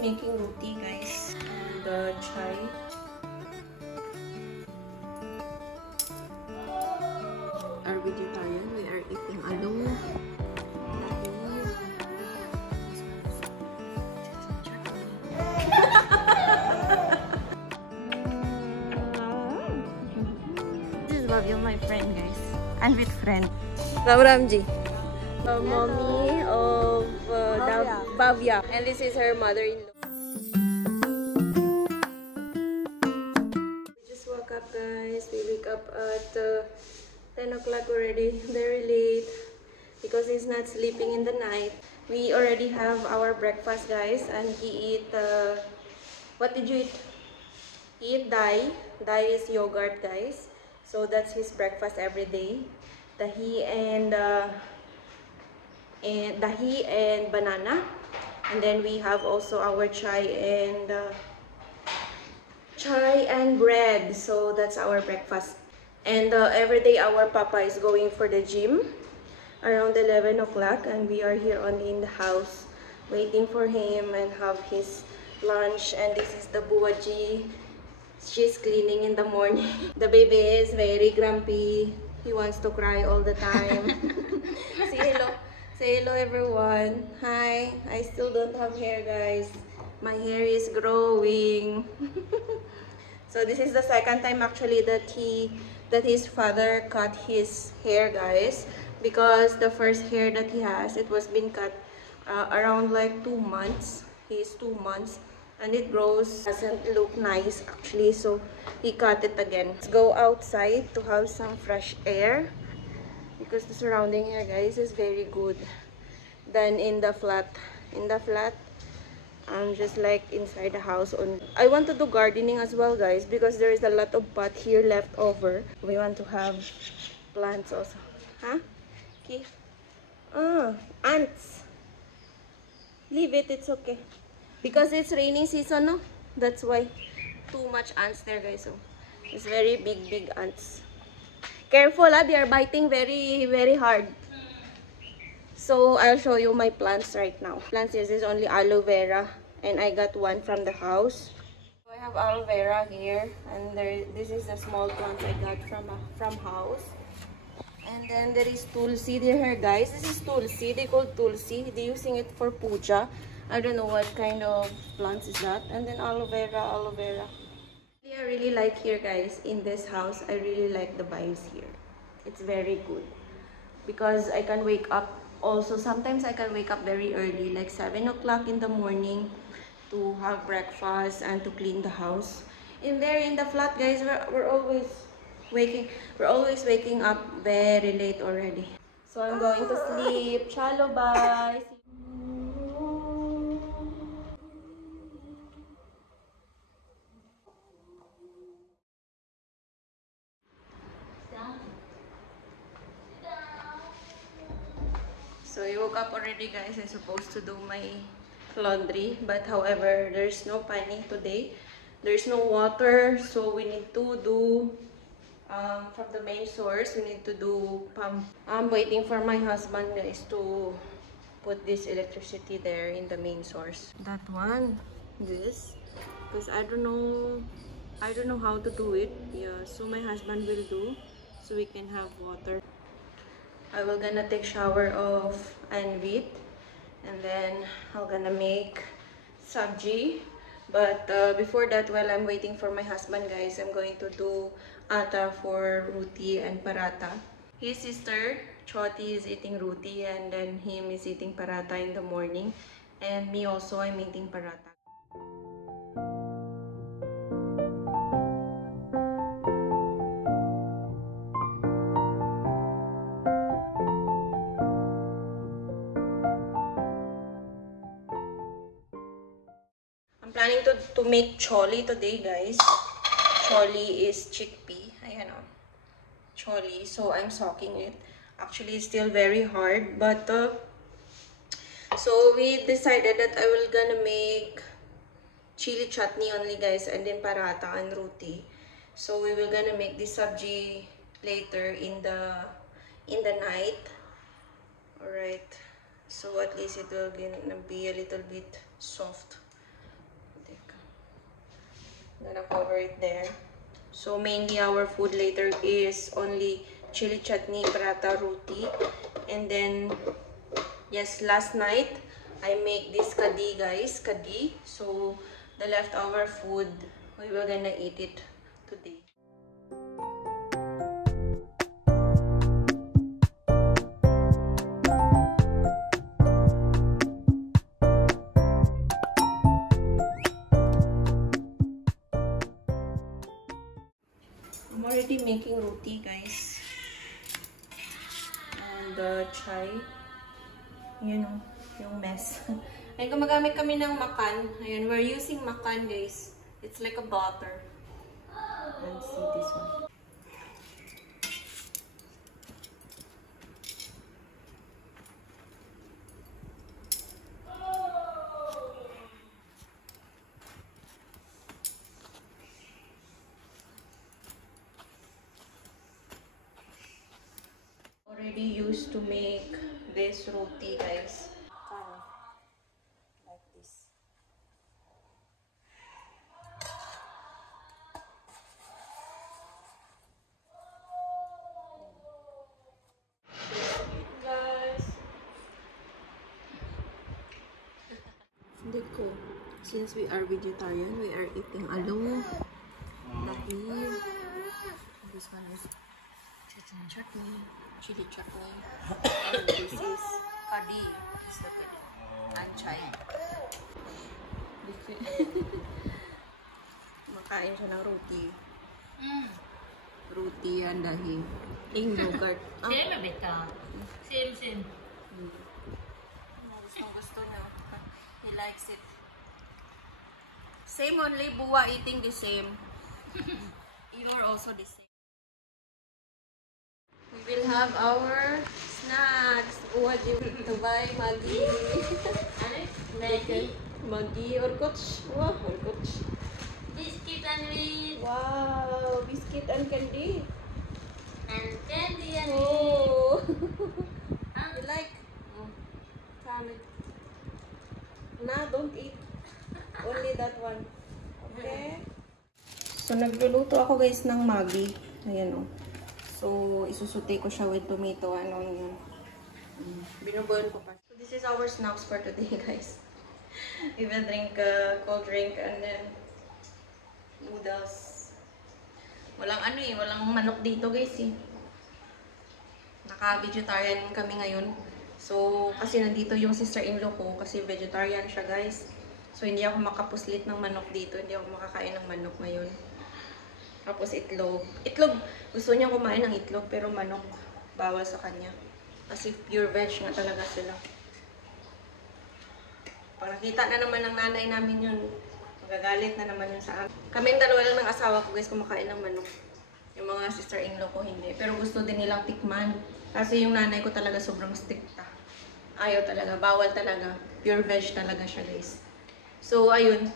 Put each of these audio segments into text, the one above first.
making roti, guys. The chai. Are vegetarian? We are eating aloo. This is Bhavya, my friend, guys. I'm with friend. Ramji. Mommy of Bhavya. And this is her mother-in-law. We just woke up, guys. We wake up at 10 o'clock already. Very late. Because he's not sleeping in the night. We already have our breakfast, guys. And he eat... what did you eat? He eat dai. Dai is yogurt, guys. So that's his breakfast every day. Dahi and banana. And then we have also our chai and bread. So that's our breakfast. And every day our papa is going for the gym around 11 o'clock, and we are here only in the house waiting for him and have his lunch. And this is the buwaji. She's cleaning in the morning. The baby is very grumpy. He wants to cry all the time. Say hello. Say hello, everyone. Hi. I still don't have hair, guys. My hair is growing. So this is the second time actually that his father cut his hair, guys. Because the first hair that he has, it was been cut around like 2 months. He's 2 months. And it grows, doesn't look nice actually, so he cut it again. Let's go outside to have some fresh air because the surrounding here, guys, is very good than in the flat. In the flat, I'm just like inside the house. I want to do gardening as well, guys, because there is a lot of pot here left over. We want to have plants also. Huh? Okay. Ants. Leave it, it's okay. Because it's rainy season, no? That's why. Too much ants there, guys. So it's very big ants. Careful, they are biting very, very hard. So I'll show you my plants right now. Plants, this is only aloe vera, and I got one from the house. So I have aloe vera here, and this is a small plant I got from house. And then there is tulsi there, guys. This is tulsi. They call tulsi. They're using it for puja. I don't know what kind of plants is that. And then aloe vera, aloe vera. I really like here, guys, in this house. I really like the vibes here. It's very good. Because I can wake up also. Sometimes I can wake up very early, like 7 o'clock in the morning to have breakfast and to clean the house. In there in the flat, guys, we're always waking up very late already. So I'm going to sleep. Chalo, bye. So I woke up already, guys. I'm supposed to do my laundry, but however, there's no pani today. There's no water, so we need to do from the main source. We need to do pump. I'm waiting for my husband, guys, to put this electricity there in the main source. That one, this, because I don't know how to do it. Yeah, so my husband will do, so we can have water. I will gonna take shower of and eat, and then I'm gonna make sabji. But before that, while I'm waiting for my husband, guys, I'm going to do atta for roti and paratha. His sister Choti is eating roti, and then him is eating paratha in the morning, and me also, I'm eating paratha. I'm planning to make choli today, guys. Choli is chickpea. Ayan o. Choli. So I'm soaking it. Actually, it's still very hard, but so we decided that I will gonna make chili chutney only, guys, and then paratha and roti. So we will gonna make this sabji later in the night. All right. So at least it will gonna be a little bit soft. Gonna cover it there. So mainly our food later is only chili chutney, paratha, roti. And then, yes, last night, I make this kadi, guys. Kadi. So, the leftover food, we were gonna eat it today. I'm already making roti, guys. And the chai. You know, yung mess. Ayun, gumagamit kami ng makan. Ayun, we're using makan, guys. It's like a butter. Let's see this one. Already used to make this roti, guys. Like this. Guys. Deko. Since we are vegetarian, we are eating aloo, dahi. This one is chutney, chili chutney, and this is kadi. This is the kadi and chai. Makain siya ng roti. Roti and dahi. Ing yogurt. Same beta. Same. Gusto niya. He likes it. Same only, Buwa eating the same. You are also the same. We will have our snacks. Buwa to buy Maggi. Maggi. Maggi or coach. Wow, or coach. Biscuit and meat. Wow, biscuit and candy. And candy and Oh. meat. You like? Come. Nah, don't eat. Only that one. Okay? So, nagluluto ako guys ng Maggi. Ayan o. So, isusute ko siya with tomato. Ano yun? Binuboil ko pa. So, this is our snacks for today guys. We will drink cold drink and then noodles. Walang ano eh. Walang manok dito guys eh. Naka-vegetarian kami ngayon. So, kasi nandito yung sister-in-law ko kasi vegetarian siya guys. So, hindi ako makapuslit ng manok dito. Hindi ako makakain ng manok ngayon. Tapos itlog. Itlog, gusto niya kumain ng itlog pero manok, bawal sa kanya. Kasi pure veg nga talaga sila. Pag nakita na naman ng nanay namin yun, magagalit na naman yun sa amin. Kaming dalawa lang ng asawa ko guys kumakain ng manok. Yung mga sister-in-law ko hindi. Pero gusto din nilang tikman. Kasi yung nanay ko talaga sobrang stricta. Ayaw talaga, bawal talaga. Pure veg talaga siya guys. So ayun,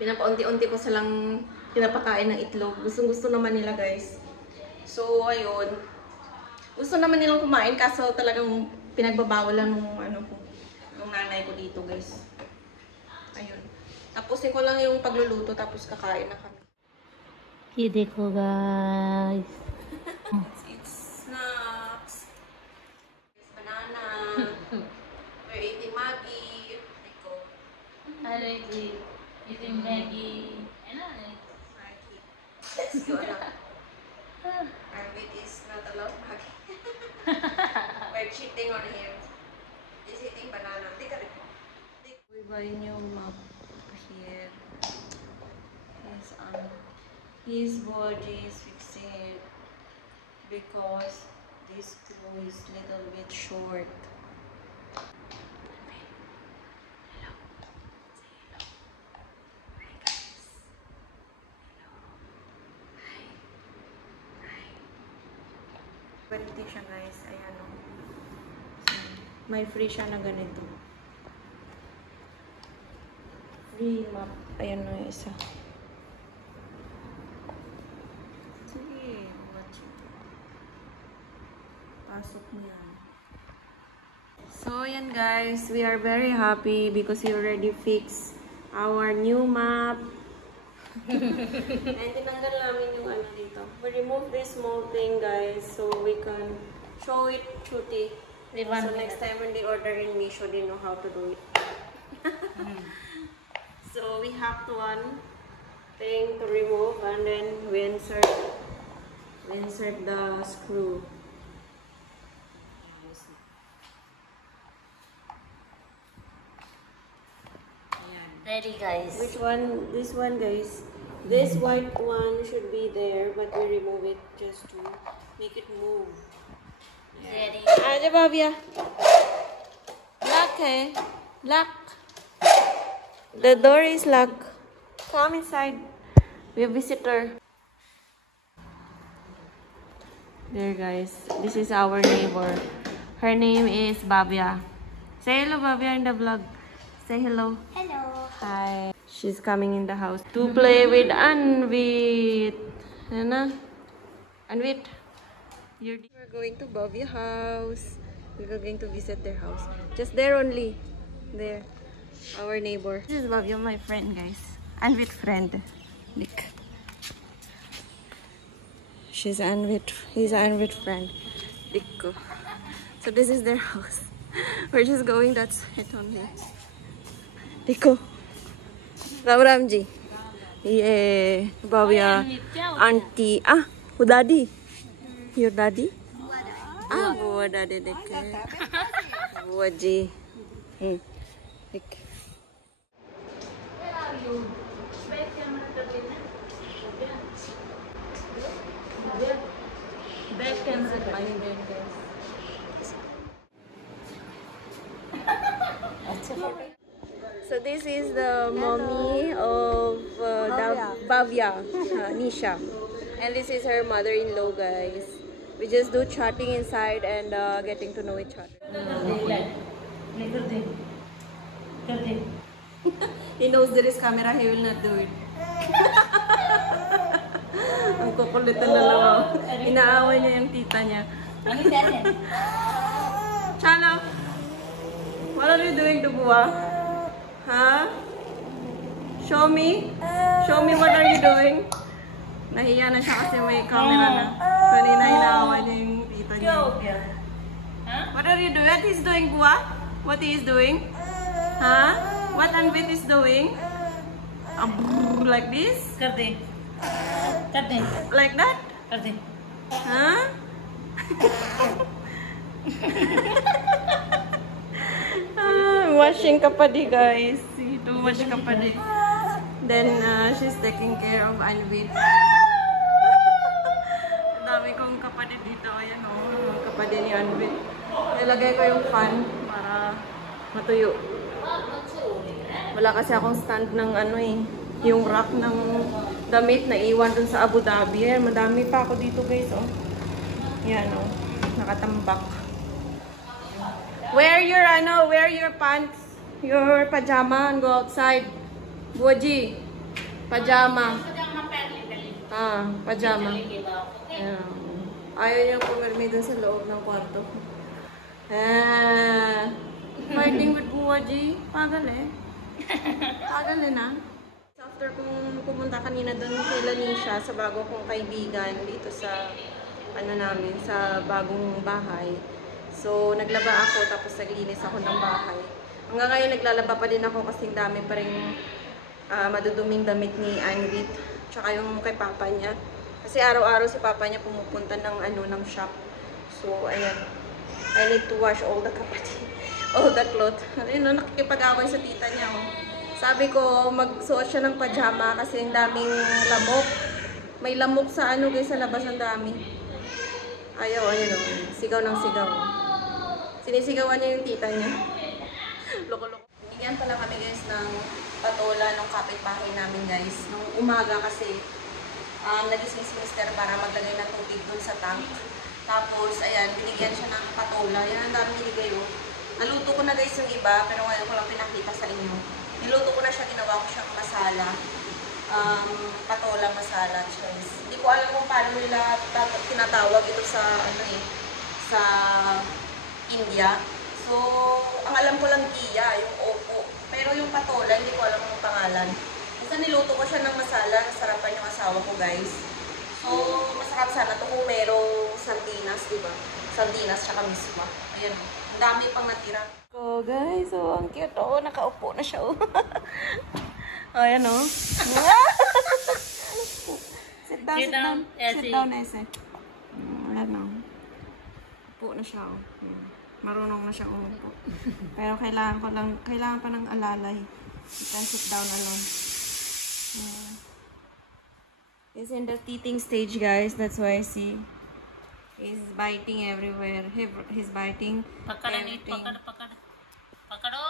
pinapaunti-unti ko silang pinapakain ng itlog. Gusto naman nila guys. So ayun, gusto naman nilang kumain kaso talagang pinagbabawalan ng ano ko, ng nanay ko dito guys. Ayun. Tapusin ko lang yung pagluluto tapos kakain na kami. Kide ko guys. It's snacks. It's banana. We're eating Maggi. Iko. I like it. Eating Maggi. And I Maggi. Let's go na. Arvid is not allowed Maggi. We're cheating on him. He's eating banana. Take a look. We buy new map here. His body is fixing it because this glue is little bit short. Hello. Say hello. Hi guys. Hello. Hi. Hi. Ganito siya guys. Ayan o. May free siya na ganito. Free map. Ayan o yung isa. Sige. Watch it. Pasok niya. So, yan guys. We are very happy because we already fixed our new map. And tinanggal namin yung ano dito. We remove this small thing, guys, so we can show it cutie. So next time when they order in Misho, they know how to do it. So we hacked one thing to remove, and then we insert the screw. Ready, guys. Which one? This one, guys. This white one should be there, but we remove it just to make it move. Ready. Aja, Bhavya. Lock, eh? Lock. The door is locked. Come inside. We have visitor. There, guys. This is our neighbor. Her name is Bhavya. Say hello, Bhavya, in the vlog. Say hello. Hello. Hi. She's coming in the house to play with Anvit. Anna? Anvit? We're going to Bhavya house. We're going to visit their house. Just there only. There. Our neighbor. This is Bhavya, my friend, guys. Anvit friend. Look. She's Anvit. He's Anvit friend. Look. So this is their house. We're just going. That's it only. Diko. Ram Ramji. Yeah. Bhavya. Auntie. Ah, who daddy? Your daddy? Ah, Bua daddy. Bua ji. Like. Where are you? Back camera करके ना. Back camera करके. So this is the mommy of Bhavya, Nisha, and this is her mother-in-law, guys. We just do chatting inside and getting to know each other. He knows there is camera, he will not do it. Ang kukulitan na lang ako. Inaaway niya yung tita niya. Chalo, what are you doing to Bua? Huh? Show me. Show me what are you doing? Nahiya na siya kasi may camera na. Kanina inaaway niya yung tita niya. What are you doing? What is doing, Bua? What he is doing? Huh? What Anvit is doing? Like this? कर दे. Like that? कर दे. Huh? Washing kapadi, guys. To wash kapadi. Then she's taking care of Anvit. Dami kong kapadi dito. Ayan o, kapadi ni Anvit. Nilagay ko yung fan para matuyo. Wala kasi akong stand ng ano eh. Yung rack ng damit na iwan dun sa Abu Dhabi. Ayan, madami pa ako dito, guys. Oh. Yan o. Nakatambak. Wear your pants, your pajama and go outside. Buaji. Pajama. Ah, pajama. Yeah. Ayaw niyang pumirmi dun sa loob ng kwarto. Fighting with Buaji. Pagal eh. Pagal eh na. After kong pumunta kanina dun kay Lanisha sa bago kong kaibigan dito sa ano namin, sa bagong bahay. So, naglaba ako tapos naglinis ako ng bahay. Hanggang ngayon naglalaba pa din ako kasi dami pa rin maduduming damit ni Anvit. Tsaka yung kay papa niya. Kasi araw-araw si papa niya pumupunta ng ng shop. So, ayan. I need to wash all the kapati. All the clothes. Ayun, nakikipag-away sa tita niya. Oh. Sabi ko, magsuot siya ng pajama kasi ang daming lamok. May lamok sa guys, sa labas ang dami. Ayaw, ayun o. Sigaw ng sigaw. Sinisigawan niya yung tita niya. Loko-loko. Binigyan pala kami guys ng patola ng kapitbahay namin guys. Nung umaga kasi, nagising si Mister para maglagay ng tubig dun sa tank. Tapos, ayan, binigyan siya ng patola. Yan ang dami binigay o. Naluto ko na guys yung iba, pero ngayon ko lang pinakita sa inyo. Niluto ko na siya, ginawa ko siyang masala. Patola masala cheese. Hindi ko alam kung paano nila tinatawag ito sa sa India. So, ang alam ko lang Gia, yung opo. Pero yung patola, hindi ko alam ang pangalan. Basta niluto ko siya ng masala. Nasarapan yung asawa ko, guys. So, masarap sana to kung merong sardinas, di ba? Sardinas tsaka misma. Ayan, ang dami pang natira. So, guys, oh, ang cute. Oh, nakaupo na siya, oh. Ayan, oh. Sit down, sit down. Sit down, Ese. Ayan, oh. Upo na siya, oh. Marunong na siya umupo. Pero kailangan pa ng alalay. You can sit down alone. He's in the teething stage, guys. That's why I see. He's biting everywhere. He's biting everything. Pakado.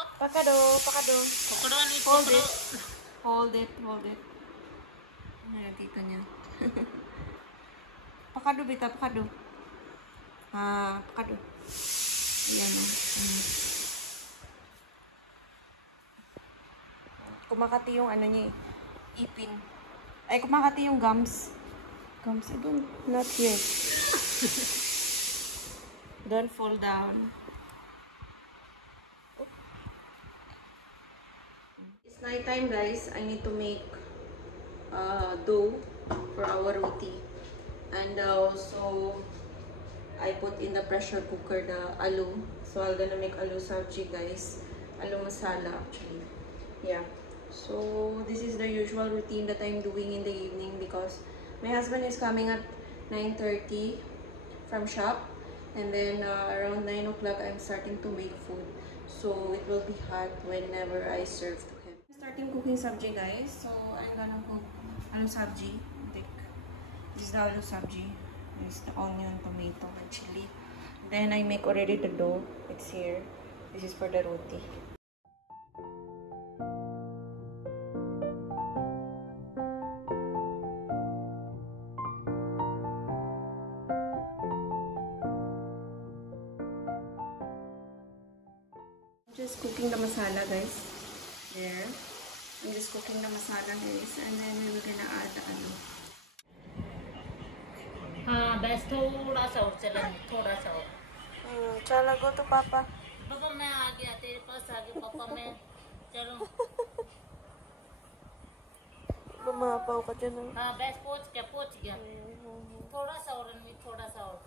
Hold it. Ayan, tito niya. Pakado, bita, pakado. Pakado. Ayan, kumakati yung ano niya, ipin. Ay, kumakati yung gums. Gums, I don't, not here. Don't fall down. It's night time, guys. I need to make dough for our roti. And also, I put in the pressure cooker the aloo. So, I'm gonna make aloo sabji, guys. Aloo masala, actually. Yeah. So, this is the usual routine that I'm doing in the evening because my husband is coming at 9:30 from shop. And then, around 9 o'clock, I'm starting to make food. So, it will be hot whenever I serve to him. I'm starting cooking sabji, guys. So, I'm gonna cook aloo sabji. This is the aloo sabji. There's the onion, tomato, and chili. Then I make already the dough. It's here. This is for the roti. Just cooking the masala, guys. There. I'm just cooking the masala, guys. And then we're gonna add the aloo. हाँ बस थोड़ा सा और चलन थोड़ा सा और चलो गो तो पापा पापा मैं आ गया तेरे पास आ गया पापा मैं चलो lumapaw ka dyan ah. हाँ बस पहुंच गया थोड़ा सा और अनवी थोड़ा सा और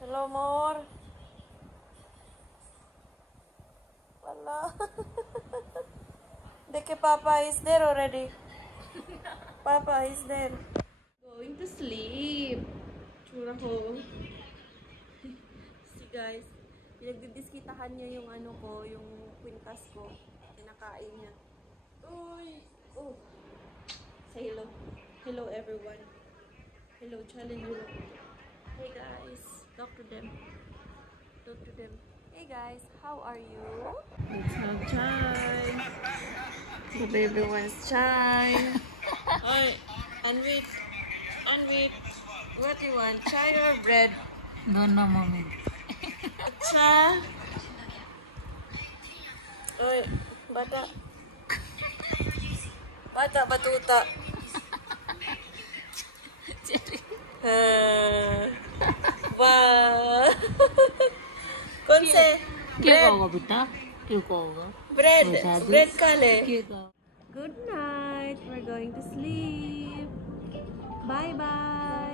चलो मोर wala देखे पापा is there already. Papa is there. Going to sleep. Tsura ko. See guys, pinagdidiskitahan niya yung ano ko, yung kwintas ko. Kinakain niya. Uy! Oh! Say hello. Hello everyone. Hello, challenge hello. Hey guys, talk to them. Talk to them. Hey guys, how are you? Let's have chai. The baby wants chai. Hi, Anvit. What do you want? Chai or bread? No mommy Cha. Oy, bata. Batuta. Wow. Konse. क्या कहोगे बेटा क्यों कहोगे Bread kale. क्यों कहो Good night. We're going to sleep. Bye bye.